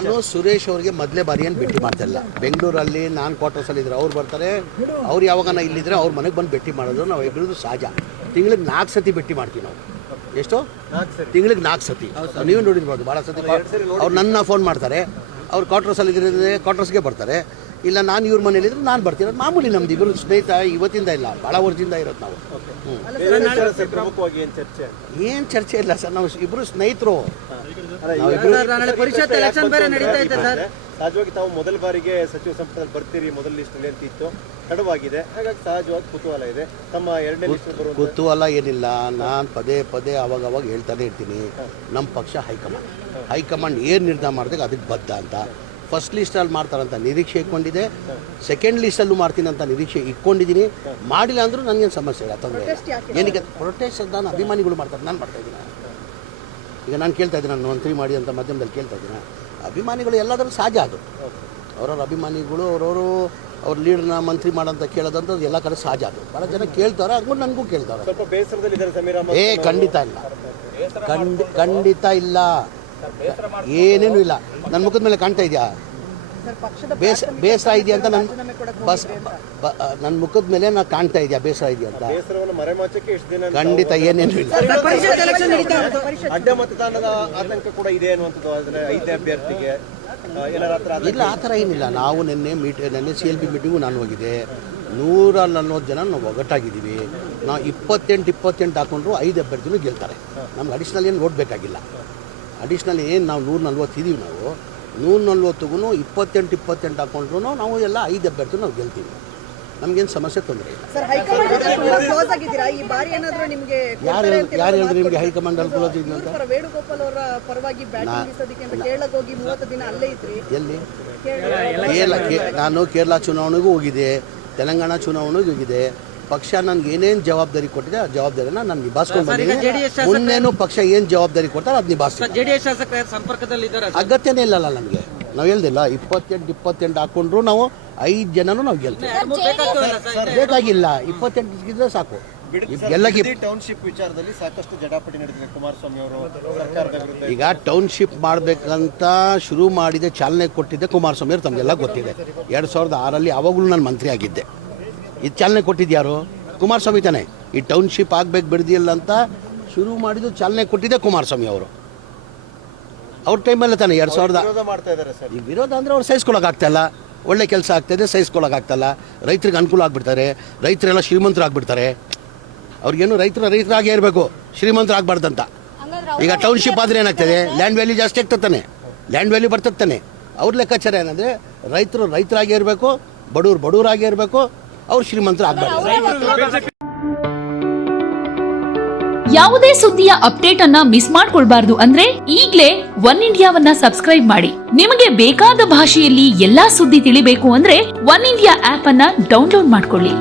ನಾನು ಸುರೇಶ್ ಅವ್ರಿಗೆ ಮೊದಲೇ ಬಾರಿ ಏನು ಭೇಟಿ ಮಾಡ್ತಾ ಇಲ್ಲ. ಬೆಂಗಳೂರಲ್ಲಿ ನಾನು ಕ್ವಾರ್ಟರ್ಸಲ್ಲಿ ಇದ್ರೆ ಅವ್ರು ಬರ್ತಾರೆ, ಅವ್ರು ಯಾವಾಗ ಇಲ್ಲಿದ್ರೆ ಅವ್ರ ಮನೆಗೆ ಬಂದು ಭೇಟಿ ಮಾಡೋದು ನಾವು ಇಬ್ಬರದು ಸಹಜ. ತಿಂಗಳಿಗೆ 4 ಸತಿ ಭೇಟಿ ಮಾಡ್ತೀವಿ ನಾವು. ಎಷ್ಟು? ತಿಂಗಳಿಗೆ 4 ಸತಿ. ನೀವು ನೋಡಿರ್ಬೋದು ಭಾಳ ಸತಿ. ಅವ್ರು ನನ್ನ ಫೋನ್ ಮಾಡ್ತಾರೆ, ಅವ್ರು ಕ್ವಾರ್ಟರ್ಸಲ್ಲಿ ಇದ್ರೆ ಕ್ವಾರ್ಟರ್ಸ್ಗೆ ಬರ್ತಾರೆ, ಇಲ್ಲ ನಾನು ಇವ್ರ ಮನೇಲಿದ್ರೆ ನಾನು ಬರ್ತೀನಿ. ಅದು ಮಾಮೂಲಿ, ನಮ್ದು ಇಬ್ಬರು ಸ್ನೇಹಿತ ಇವತ್ತಿಂದ ಇಲ್ಲ, ಭಾಳ ವರ್ಷದಿಂದ ಇರೋದು ನಾವು. ಏನು ಚರ್ಚೆ ಇಲ್ಲ ಸರ್, ನಾವು ಇಬ್ಬರು ಸ್ನೇಹಿತರು. ಸಹಜವಾಗಿ ತಾವು ಮೊದಲ ಬಾರಿಗೆ ಸಚಿವ ಸಂಪುಟದಲ್ಲಿ ಬರ್ತೀರಿ, ಮೊದಲ ಲಿಸ್ಟಲ್ಲಿ ಅಂತ ಇತ್ತು, ತಡವಾಗಿದೆ, ಹಾಗಾಗಿ ಸಹಜವಾಗಿ ಕುತೂಹಲ ಇದೆ. ತಮ್ಮ 2ನೇ ಲಿಸ್ಟ್ ಬರುವಂತ ಕುತೂಹಲ ಏನಿಲ್ಲ. ನಾನು ಪದೇ ಪದೇ ಅವಾಗ ಹೇಳ್ತಾನೆ ಇರ್ತೀನಿ, ನಮ್ಮ ಪಕ್ಷ ಹೈಕಮಾಂಡ್ ಏನು ನಿರ್ಧಾರ ಮಾಡಿದಾಗ ಅದಕ್ಕೆ ಬದ್ಧ ಅಂತ. ಫಸ್ಟ್ ಲಿಸ್ಟಲ್ಲಿ ಮಾಡ್ತಾರಂತ ನಿರೀಕ್ಷೆ ಇಟ್ಕೊಂಡಿದೆ, ಸೆಕೆಂಡ್ ಲಿಸ್ಟಲ್ಲೂ ಮಾಡ್ತೀನಿ ಅಂತ ನಿರೀಕ್ಷೆ ಇಟ್ಕೊಂಡಿದ್ದೀನಿ. ಮಾಡಿಲ್ಲ ಅಂದರೂ ನನಗೇನು ಸಮಸ್ಯೆ ಇಲ್ಲ, ತೊಂದರೆ ಏನಕ್ಕೆ. ಪ್ರೊಟೆಸ್ಟ್ ನಾನು ಅಭಿಮಾನಿಗಳು ಮಾಡ್ತಾರೆ, ನಾನು ಮಾಡ್ತಾಯಿದ್ದೀನಿ. ಈಗ ನಾನು ಕೇಳ್ತಾ ಇದ್ದೀನಿ, ನಾನು ಮಂತ್ರಿ ಮಾಡಿ ಅಂತ ಮಾಧ್ಯಮದಲ್ಲಿ ಕೇಳ್ತಾ ಇದ್ದೀನಿ. ಅಭಿಮಾನಿಗಳು ಎಲ್ಲಾದರೂ ಸಹಜ, ಅದು ಅವ್ರವ್ರ ಅಭಿಮಾನಿಗಳು ಅವ್ರ ಲೀಡರ್ನ ಮಂತ್ರಿ ಮಾಡೋಂತ ಕೇಳೋದಂತ ಎಲ್ಲ ಕಡೆ ಸಹಜ. ಅದು ಭಾಳ ಜನ ಕೇಳ್ತಾರೆ, ಹಂಗೂ ನನಗೂ ಕೇಳ್ತಾರೆ. ಸ್ವಲ್ಪ ಬೇಸರದಲ್ಲಿದ್ದಾರೆ ಸಮೀರ್ ಅಹಮದ್. ಖಂಡಿತ ಇಲ್ಲ, ಖಂಡಿತ ಇಲ್ಲ, ಏನೇನು ಇಲ್ಲ. ನನ್ನ ಮುಖದ ಮೇಲೆ ಕಾಣ್ತಾ ಇದೆಯಾ ಬೇಸರ ಇದೆಯಾ ಅಂತ? ನನ್ನ ಮುಖದ ಮೇಲೆ ನಾನು ಕಾಣ್ತಾ ಇದೆಯಾ ಬೇಸರ ಇದೆಯಾ ಅಂತ? ಖಂಡಿತ ಏನೇನು ಇಲ್ಲ. ಅಡ್ಡ ಮತದಾನದ ಆತಂಕ ಕೂಡ ಇದೆ ಅನ್ನುವಂಥದ್ದು 5ನೇ ಅಭ್ಯರ್ಥಿಗೆ ಇಲ್ಲ, ಆ ಥರ ಏನಿಲ್ಲ. ನಾವು ನಿನ್ನೆ CLB ಮೀಟಿಂಗು ನಾನು ಹೋಗಿದೆ. 140 ಜನ ನಾವು ಒಗ್ಗಟ್ಟಾಗಿದ್ದೀವಿ. ನಾವು 28 ಹಾಕೊಂಡ್ರು 5 ಅಭ್ಯರ್ಥಿನೂ ಗೆಲ್ತಾರೆ. ನಮ್ಗೆ ಅಡಿಷ್ನಲ್ ಏನು ಓಡಬೇಕಾಗಿಲ್ಲ. ಅಡಿಷ್ನಲ್ ಏನು ನಾವು 140 ಇದ್ದೀವಿ. ನಾವು 140ಗೂ 28 ಹಾಕೊಂಡ್ರು ನಾವು ಎಲ್ಲ 5 ಅಭ್ಯರ್ಥಿ ನಾವು ಗೆಲ್ತೀವಿ. ನಮಗೇನು ಸಮಸ್ಯೆ ತೊಂದರೆ ಇಲ್ಲ. ಯಾರು ಹೇಳಿದ್ರು ನಿಮಗೆ ಹೈಕಮಾಂಡ್ ಅಲ್ಲಿ ಕ್ಲೋಸ್ ಇದೆ ಅಂತ? ಎಲ್ಲಿ? ನಾನು ಕೇರಳ ಚುನಾವಣೆಗೂ ಹೋಗಿದೆ, ತೆಲಂಗಾಣ ಚುನಾವಣೆಗೂ ಹೋಗಿದೆ. ಪಕ್ಷ ನನಗೆ ಏನೇನು ಜವಾಬ್ದಾರಿ ಕೊಟ್ಟಿದೆ ಆ ಜವಾಬ್ದಾರಿನ ನಾನು ನಿಭಾಯಿಸ್ಕೊಂಡು ಬಂದಿದ್ದೀನಿ. ಮುಂದೇನು ಪಕ್ಷ ಏನು ಜವಾಬ್ದಾರಿ ಕೊಡ್ತಾರೆ ಅದು ನಿಭಾಯಿಸ್ತೀನಿ. ಅಗತ್ಯನೇ ಇಲ್ಲಲ್ಲ ನಮಗೆ. ನಾವು ಹೇಳ್ದಿಲ್ಲ, 28 ಹಾಕೊಂಡ್ರು ನಾವು 5 ಜನನು ನಾವು ಗೆಲ್ತೀವಿ. ಬೇಕಾಗಿಲ್ಲ, 28 ಗಿದ್ರೆ ಸಾಕು. ಟೌನ್ಶಿಪ್ ವಿಚಾರದಲ್ಲಿ ಸಾಕಷ್ಟು ಜಟಾಪಟಿ ನಡೆದಿದೆ. ಕುಮಾರಸ್ವಾಮಿ ಅವರು ಸರ್ಕಾರದ ವಿರುದ್ಧ ಈಗ ಟೌನ್ಶಿಪ್ ಮಾಡಬೇಕಂತ ಶುರು ಮಾಡಿದೆ, ಚಾಲನೆ ಕೊಟ್ಟಿದ್ದೆ ಕುಮಾರಸ್ವಾಮಿ ಅವರು. ತಮಗೆಲ್ಲ ಗೊತ್ತಿದೆ, 2006ರಲ್ಲಿ ಅವಾಗಲೂ ನಾನು ಮಂತ್ರಿ ಆಗಿದ್ದೆ. ಇದು ಚಾಲನೆ ಕೊಟ್ಟಿದ್ಯಾರು? ಕುಮಾರಸ್ವಾಮಿ ತಾನೆ. ಈ ಟೌನ್ಶಿಪ್ ಆಗಬೇಕು ಬಿಡದಿಲ್ಲ ಅಂತ ಶುರು ಮಾಡಿದ್ದು ಚಾಲನೆ ಕೊಟ್ಟಿದ್ದೆ ಕುಮಾರಸ್ವಾಮಿ ಅವರು. ಅವ್ರ ಟೈಮಲ್ಲೇ ತಾನೆ 2000 ಈ ವಿರೋಧ ಅಂದರೆ ಅವ್ರು ಸಹಿಸ್ಕೊಳ್ಳೋಕ್ಕಾಗ್ತಾಯಿಲ್ಲ. ಒಳ್ಳೆ ಕೆಲಸ ಆಗ್ತಾಯಿದೆ, ಸಹಿಸ್ಕೊಳ್ಳೋಕ್ಕಾಗ್ತಾಯಿಲ್ಲ. ರೈತರಿಗೆ ಅನುಕೂಲ ಆಗಿಬಿಡ್ತಾರೆ, ರೈತರೆಲ್ಲ ಶ್ರೀಮಂತರು ಆಗಿಬಿಡ್ತಾರೆ. ಅವ್ರಿಗೇನು ರೈತರಾಗೇ ಇರಬೇಕು, ಶ್ರೀಮಂತರು ಆಗಬಾರ್ದಂತ. ಈಗ ಟೌನ್ಶಿಪ್ ಆದರೆ ಏನಾಗ್ತದೆ? ಲ್ಯಾಂಡ್ ವ್ಯಾಲ್ಯೂ ಜಾಸ್ತಿ ಆಗ್ತದೆ, ಲ್ಯಾಂಡ್ ವ್ಯಾಲ್ಯೂ ಬರ್ತದೆ. ಅವ್ರ ಲೆಕ್ಕಾಚಾರ ಏನಂದರೆ ರೈತರಾಗೇ ಇರಬೇಕು, ಬಡವರಾಗೇ ಇರಬೇಕು, ಅವ್ರು ಶ್ರೀಮಂತರು ಆಗಬಾರ್ದು. ಯಾವುದೇ ಸುದ್ದಿಯ ಅಪ್ಡೇಟ್ ಅನ್ನ ಮಿಸ್ ಮಾಡ್ಕೊಳ್ಬಾರ್ದು ಅಂದ್ರೆ ಈಗ್ಲೇ ಒನ್ ಇಂಡಿಯಾವನ್ನ ಸಬ್ಸ್ಕ್ರೈಬ್ ಮಾಡಿ. ನಿಮಗೆ ಬೇಕಾದ ಭಾಷೆಯಲ್ಲಿ ಎಲ್ಲಾ ಸುದ್ದಿ ತಿಳಿಬೇಕು ಅಂದ್ರೆ ಒನ್ ಇಂಡಿಯಾ ಆಪ್ ಅನ್ನ ಡೌನ್ಲೋಡ್ ಮಾಡ್ಕೊಳ್ಳಿ.